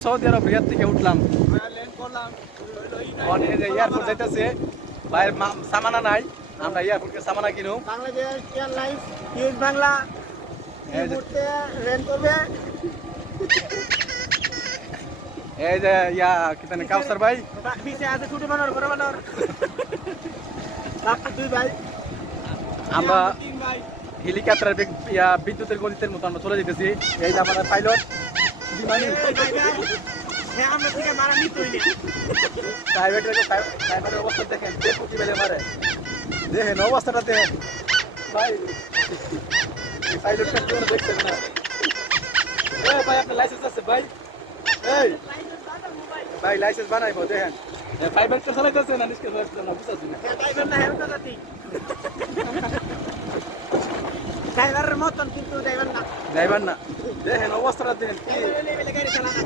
Saudi আরব রিয়াদ থেকে উঠলাম airport যাইতেছে ভাইয়ের সামানা নাই আমরা এয়ারপোর্টে সামানা কিনো বাংলাদেশ এয়ারলাইন্স নিউজ বাংলা এই মুহূর্তে রেন করবে এই যে ইয়া কি জানি কাউসার ভাই পিছে আছে ছুটি বানার ঘরে বানার আপনি দুই ভাই আমরা তিন ভাই হেলিকপ্টার বিদ্যুতের গতিতের মতো আমরা চলে যেতেছি এই যে আমাদের পাইলট বিমানি হ্যাঁ আমরা থেকে মারা নিতেই না প্রাইভেটের অবস্থা দেখেন যে প্রতি বেলে মারে দেখেন অবস্থাটা দেখেন ভাই পাইলটটা কেউ দেখছেন না ভাই আপনার লাইসেন্স আছে ভাই এই ভাই লাইসেন্স বানাইবো দেখেন প্রাইভেটটা চালাইতেছে না নিষ্কাল না বুঝাচ্ছি না ড্রাইভার না হেলটা জাতি ড্রাইভারের মতন কিন্তু ড্রাইভার না ড্রাইভার না দেখেন অবস্থাটা দেখেন কি গাড়ি চালানো